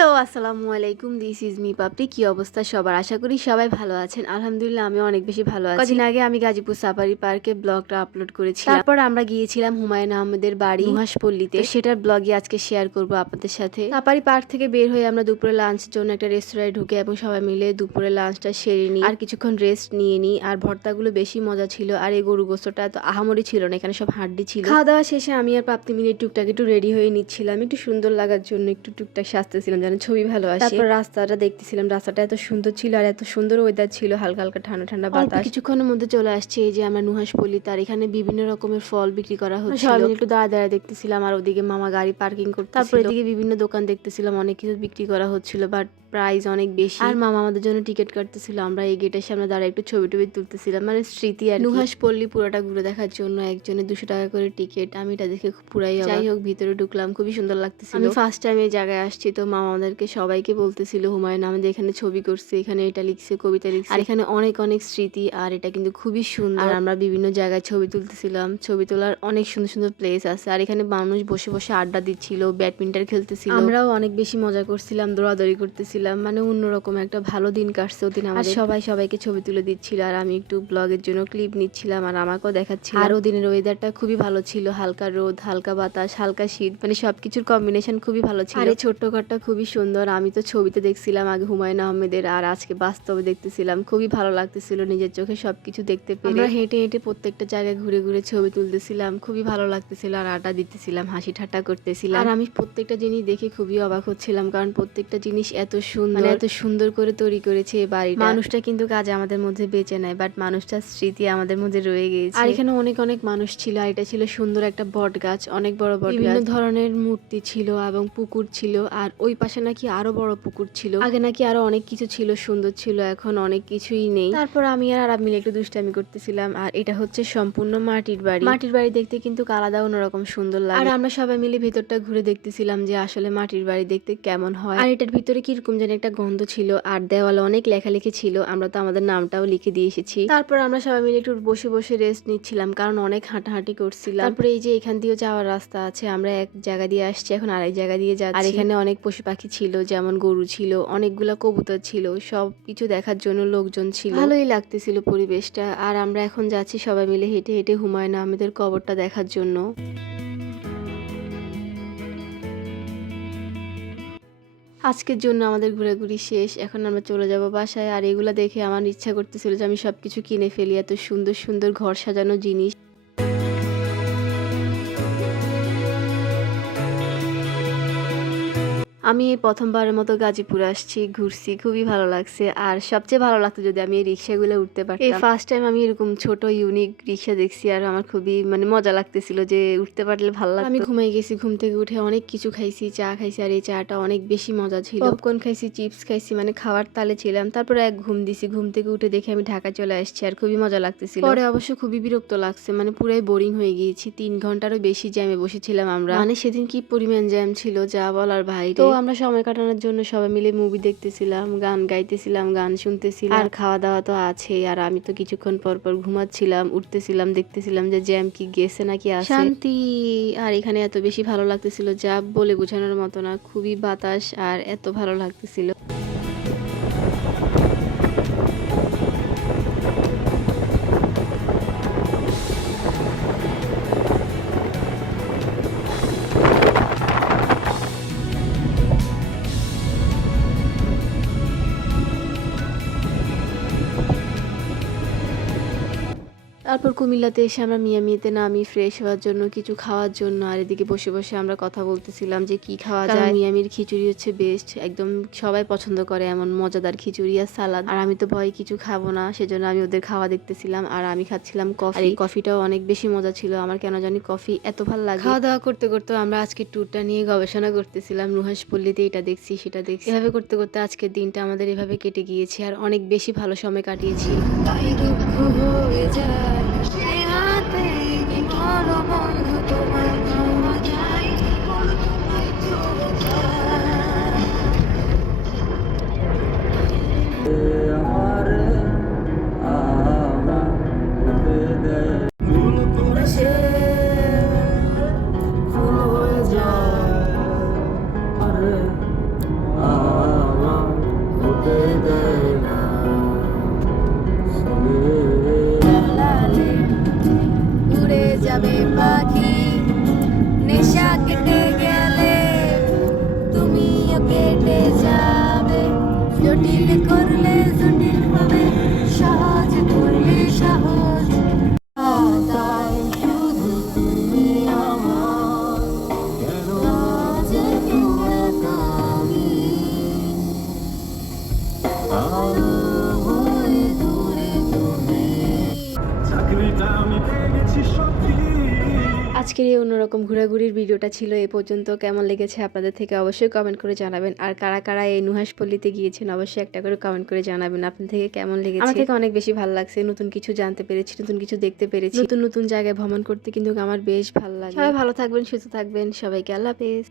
Hello, আসসালামু আলাইকুম। This is me পাপড়ি। কি অবস্থা সবার? আশা করি সবাই ভালো আছেন। আলহামদুলিল্লাহ আমিও অনেক বেশি ভালো আছি। কদিন আগে আমি গাজীপুর সাফারি পার্কে ব্লগটা আপলোড করেছিলাম। তারপর আমরা গিয়েছিলাম হুমায়ুন আহমেদের বাড়ি নুহাশপল্লীতে। সেটার ব্লগই আজকে শেয়ার করব আপনাদের সাথে। সাফারি পার্ক থেকে বের হয়ে আমরা দুপুরে লাঞ্চের জন্য একটা রেস্তোরাঁয় ঢুকে এবং সবাই মিলে দুপুরে লাঞ্চটা সেরে নিই আর কিছুক্ষণ রেস্ট নিয়ে নিই। আর ভর্তাগুলো বেশি মজা ছিল আর এই গরু গোস্তটা এত আহামরি ছিল না, এখানে সব হাড্ডি ছিল। খাওয়া দাওয়া শেষে আমি আর পাপ্তি মিলে টুকটাক একটু রেডি হয়ে নিচ্ছিলাম, একটু সুন্দর লাগার জন্য একটু টুকটাক সাজতেছিলাম যেন ছবি ভালো আসে। তারপর রাস্তাটা দেখতেছিলাম, রাস্তাটা এত সুন্দর ছিল আর এত সুন্দর ওয়েদার ছিল, হালকা হালকা ঠান্ডা ঠান্ডা বাতাস। কিছুক্ষণের মধ্যে চলে আসছে এই যে আমরা নুহাশপল্লী, তার এখানে বিভিন্ন রকমের ফল বিক্রি করা হচ্ছে। সবাই মিলে একটু দাঁড়া দাঁড়া দেখতেছিলাম আর ওদিকে মামা গাড়ি পার্কিং করতে, তারপর এদিকে বিভিন্ন দোকান দেখতেছিলাম, অনেক কিছু বিক্রি করা হচ্ছিল বাট প্রাইস অনেক বেশি। আর মামা আমাদের জন্য টিকিট কাটতেছিল, আমরা এই গেটের সামনে দাঁড়ায় একটু ছবি টবি তুলতেছিলাম, মানে স্মৃতি আর নুহাশপল্লী পুরোটা ঘুরে দেখার জন্য একজনে 200 টাকা করে টিকিট। আমি এটা দেখে পুরাই যাই হোক, ভিতরে ঢুকলাম, খুবই সুন্দর লাগতেছিল। আমি ফার্স্ট টাইম এই জায়গায় আসছি, তো মামা আমাদেরকে সবাইকে বলতেছিল হুমায়ুন আমাদের এখানে ছবি করছে, এখানে এটা লিখছে, কবিতা লিখছে, আর এখানে অনেক অনেক স্মৃতি, আর এটা কিন্তু খুবই সুন্দর। আর আমরা বিভিন্ন জায়গায় ছবি তুলতেছিলাম, ছবি তোলার অনেক সুন্দর সুন্দর প্লেস আছে। আর এখানে মানুষ বসে বসে আড্ডা দিচ্ছিল, ব্যাডমিন্টন খেলতেছিল, আমরাও অনেক বেশি মজা করছিলাম, দৌড়াদৌড়ি করতেছিলাম, মানে অন্যরকম একটা ভালো দিন কাটছে ওদিন আমাদের। সবাই সবাইকে ছবি তুলে দিচ্ছিল আর আমি একটু ব্লগের জন্য ক্লিপ নিচ্ছিলাম আর আমাকেও দেখাচ্ছিলাম। আর ওদিনের ওয়েদারটা খুবই ভালো ছিল, হালকা রোদ, হালকা বাতাস, হালকা শীত, মানে সবকিছুর কম্বিনেশন খুবই ভালো ছিল। আর এই ছোট্ট ঘরটা খুবই সুন্দর। আমি তো ছবিতে দেখছিলাম আগে হুমায়ুন আহমেদের, আর আজকে বাস্তবে দেখতেছিলাম, খুবই ভালো লাগতেছিল নিজের চোখে সবকিছু দেখতে পেরে। আমরা হেঁটে হেঁটে প্রত্যেকটা জায়গায় ঘুরে ঘুরে ছবি তুলতেছিলাম, খুবই ভালো লাগতেছিল আর আড্ডা দিতেছিলাম, হাসি ঠাট্টা করতেছিলাম। আর আমি প্রত্যেকটা জিনিস দেখে খুবই অবাক হচ্ছিলাম, কারণ প্রত্যেকটা জিনিস এত সুন্দর, মানে এত সুন্দর করে তৈরি করেছে এই বাড়িটা। মানুষটা কিন্তু কাজ আমাদের মধ্যে বেঁচে নেয়, বাট মানুষটার স্মৃতি আমাদের মধ্যে রয়ে গিয়েছে। আর এখানে অনেক অনেক মানুষ ছিল, আর এটা ছিল সুন্দর একটা বট গাছ, অনেক বড় বট গাছ, বিভিন্ন ধরনের মূর্তি ছিল এবং পুকুর ছিল। আর ওই পাশে নাকি আরো বড় পুকুর ছিল, আগে নাকি আরো অনেক কিছু ছিল, সুন্দর ছিল, এখন অনেক কিছুই নেই। তারপর আমি আর আরাব মিলে একটু দুষ্টামি করতেছিলাম। আর এটা হচ্ছে সম্পূর্ণ মাটির বাড়ি। মাটির বাড়ি দেখতে কিন্তু আলাদা অন্যরকম সুন্দর লাগে। আর আমরা সবাই মিলে ভেতরটা ঘুরে দেখতেছিলাম যে আসলে মাটির বাড়ি দেখতে কেমন হয়। আর এটার ভিতরে কিরকম যেন একটা গন্ধ ছিল, আর দেওয়ালে অনেক লেখালেখি ছিল, আমরা তো আমাদের নামটাও লিখে দিয়ে এসেছি। তারপর আমরা সবাই মিলে একটু বসে বসে রেস্ট নিচ্ছিলাম, কারণ অনেক হাঁটাহাঁটি করছিলাম। তারপরে এই যে এখান দিয়ে যাওয়ার রাস্তা আছে, আমরা এক জায়গা দিয়ে আসছি, এখন আরেক জায়গা দিয়ে যাচ্ছি। আর এখানে অনেক পশু পাখি ছিল, যেমন গরু ছিল, অনেকগুলা কবুতর ছিল, সব কিছু দেখার জন্য লোকজন ছিল, ভালোই লাগতেছিল পরিবেশটা। আর আমরা এখন যাচ্ছি সবাই মিলে হেঁটে হেঁটে হুমায়ুন আহমেদের কবরটা দেখার জন্য। আজকের জন্য আমাদের ঘোরাঘুরি শেষ, এখন আমরা চলে যাব বাসায়। আর এগুলা দেখে আমার ইচ্ছা করতেছিল যে আমি সবকিছু কিনে ফেলি, এত সুন্দর সুন্দর ঘর সাজানো জিনিস। আমি এই প্রথমবারের মতো গাজীপুরে আসছি, ঘুরছি, খুবই ভালো লাগছে। আর সবচেয়ে ভালো লাগতো যদি আমি এই রিক্সাগুলো উঠতে পারতাম। এই ফার্স্ট টাইম আমি এরকম ছোট ইউনিক রিক্সা দেখছি, আর আমার খুবই মানে মজা লাগতেছিল যে উঠতে পারলে ভালো লাগতো। আমি ঘুমাই গেছি, ঘুম থেকে উঠে অনেক কিছু খাইছি, চা খাইছি, আর এই চাটা অনেক বেশি মজা ছিল। পপকর্ন খাইছি, চিপস খাইছি, মানে খাওয়ার তালে ছিলাম। তারপরে এক ঘুম দিছি, ঘুম থেকে উঠে দেখে আমি ঢাকা চলে আসছি, আর খুবই মজা লাগতেছিল। পরে অবশ্য খুবই বিরক্ত লাগছে, মানে পুরাই বোরিং হয়ে গিয়েছি। 3 ঘন্টারও বেশি জ্যামে বসেছিলাম আমরা, মানে সেদিন কি পরিমাণ জ্যাম ছিল যা বলার ভাই। তো আমরা সময় কাটানোর জন্য সবাই মিলে মুভি দেখতেছিলাম, গান গাইতেছিলাম, গান শুনতেছিলাম, আর খাওয়া দাওয়া তো আছেই। আর আমি তো কিছুক্ষণ পর পর ঘুমাচ্ছিলাম, উঠতেছিলাম, দেখতেছিলাম যে জ্যাম কি গেছে নাকি আছে। শান্তি। আর এখানে এত বেশি ভালো লাগতেছিল যা বলে বোঝানোর মতো না, খুবই বাতাস আর এত ভালো লাগতেছিল। তারপর কুমিল্লাতে এসে আমরা মিয়ামিতে নামি ফ্রেশ হওয়ার জন্য, কিছু খাওয়ার জন্য। আর এদিকে বসে বসে আমরা কথা বলতেছিলাম যে কি খাওয়া যায়। মিয়ামির খিচুড়ি হচ্ছে বেস্ট, একদম সবাই পছন্দ করে এমন মজাদার খিচুড়ি আর সালাদ। আর আমি তো ভয় কিছু খাবো না, সেজন্য আমি ওদের খাওয়া দেখতেছিলাম, আর আমি খাচ্ছিলাম কফি। আর এই কফিটাও অনেক বেশি মজা ছিল, আমার কেন জানি কফি এত ভালো লাগে। খাওয়া দাওয়া করতে করতে আমরা আজকে ট্যুরটা নিয়ে গবেষণা করতেছিলাম, নুহাশপল্লীতে এটা দেখছি সেটা দেখছি, এভাবে করতে করতে আজকের দিনটা আমাদের এভাবে কেটে গিয়েছে, আর অনেক বেশি ভালো সময় কাটিয়েছি। মিলে যাবে, জটিল করলে জটিল হবে, সহজ করলে সহজ। তাই শুধু তুমি আমার, আজ একা আমি, আলো হয়ে দূরে তুমি। আজকের এই অন্যরকম ঘোরাঘুরির ভিডিওটা ছিল এই পর্যন্ত। কেমন লেগেছে আপনাদের থেকে অবশ্যই কমেন্ট করে জানাবেন। আর কারা কারা এই নুহাসপল্লীতে গিয়েছেন অবশ্যই একটা করে কমেন্ট করে জানাবেন আপনার থেকে কেমন লেগেছে। আমার থেকে অনেক বেশি ভালো লাগছে, নতুন কিছু জানতে পেরেছি, নতুন কিছু দেখতে পেরেছি, নতুন নতুন জায়গায় ভ্রমণ করতে কিন্তু আমার বেশ ভালো লাগে। সবাই ভালো থাকবেন, সুস্থ থাকবেন, সবাইকে আল্লাহ হাফেজ।